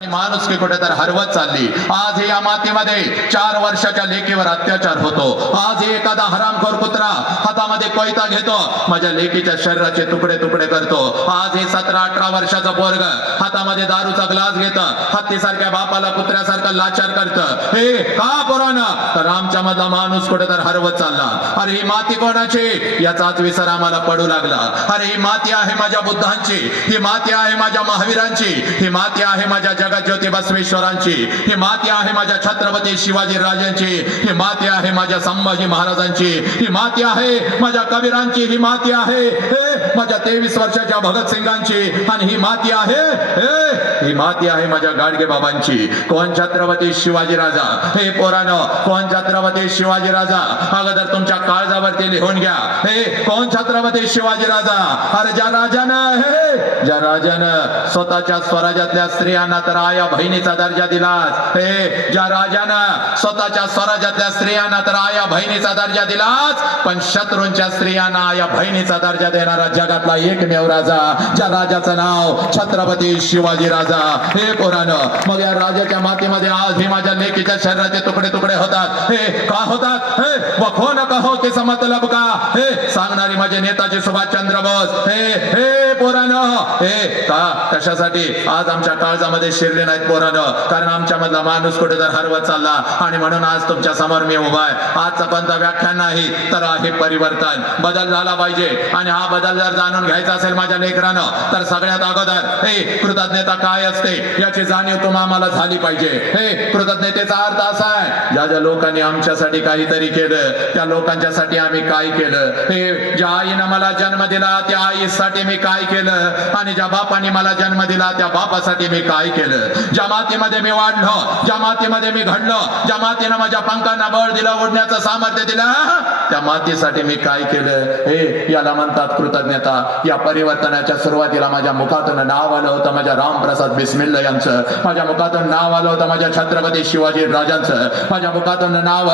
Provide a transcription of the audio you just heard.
माणुसकी कुठेतरी हरवत चालली। आज या मातीमध्ये 4 वर्षाच्या लेकीवर अत्याचार होतो। आज एखादा हरामखोर कुत्रा हातामध्ये कोयता घेतो, माझ्या लेकीच्या शरीराचे तुकडे तुकडे करतो। आज हे 17-18 वर्षाचं पोरग हातामध्ये दारूचा ग्लास घेतं, हत्तीसारख्या बापाला कुत्र्यासारखा लाचार करतं। हे का पोरांनो? तर आमच्या मधला माणूस कुठेतरी हरवत चालला। अरे ही माती कोणाची याचाच विसर आम्हाला पडू लागला। अरे ही माती आहे माझ्या बुद्धांची, ही माती आहे माझ्या महावीरांची, ही माती आहे माझ्या ज्योती बसवेश्वरांची, ही माती आहे माझ्या छत्रपती शिवाजी राजांची, ही माती आहे माझ्या संभाजी महाराजांची, ही माती आहे माझ्या कबीरांची, ही माती आहे माझ्या 23 वर्षाच्या भगतसिंगांची, आणि ही माती आहे ही माती आहे माझ्या गाडगे बाबांची। कोण छत्रपती शिवाजी राजा? हे पोरानो, कोण छत्रपती शिवाजी राजा? अगोदर तुमच्या काळजावरती लिहून घ्या, हे कोण छत्रपती शिवाजी राजा? अरे ज्या राजानं स्वतःच्या स्वराज्यातल्या स्त्रियांना तर आया बहिणीचा दर्जा दिलाच, हे ज्या राजानं स्वतःच्या स्वराज्यातल्या स्त्रियांना तर आया बहिणीचा दर्जा दिलाच, पण शत्रूंच्या स्त्रियांना आया बहिणीचा दर्जा देणारा जगातला एकमेव राजा, ज्या राजाचं नाव छत्रपती शिवाजी राजा। हे पोरानो, मग या राजाच्या मातीमध्ये आज ही माझ्या लेकीच्या शरीराचे तुकडे तुकडे होतात। हे का होतात? हे वखो न कहो की मतलब का? हे सांगणारी माझे नेताजी सुभाषचंद्र बोस। हे पोरानो, हे का कशासाठी आज आमच्या काळजामध्ये शिरले नाहीत पोरानो? कारण आमच्या मधला माणूस कुठेतरी हरवत चालला, आणि म्हणून आज तुमच्या समोर मी उभा आहे। आजचा पंत व्याख्यान नाही तर आहे परिवर्तन, बदल झाला पाहिजे। आणि हा बदल जर जाणून घ्यायचा असेल माझ्या लेकरानं, तर सगळ्यात अगोदर हे कृतज्ञता काय असते याची जाणीव तुम्हाला झाली पाहिजे। हे कृतज्ञतेचा अर्थ असा आहे, ज्या ज्या लोकांनी आमच्यासाठी काहीतरी केलं त्या लोकांच्यासाठी आम्ही काय केलं। हे ज्या आईनं मला जन्म दिला त्या आईसाठी मी काय केलं, आणि ज्या बापाने मला जन्म दिला त्या बापासाठी मी काय केलं। ज्या मातीमध्ये मी वाढलो, ज्या मातीमध्ये मी घडलो, ज्या मातीनं माझ्या पंखांना बळ दिलं, उडण्याचं सामर्थ्य दिलं, त्या मातीसाठी मी काय केलं, हे याला म्हणतात कृतज्ञता। या परिवर्तनाच्या सुरुवातीला माझ्या मुखातून नाव आलं होतं माझ्या रामप्रसाद बिस्मिल्ला यांचं, माझ्या मुखातून नाव आलं होतं माझ्या छत्रपती शिवाजी राजांचं, माझ्या मुखातून नाव आलं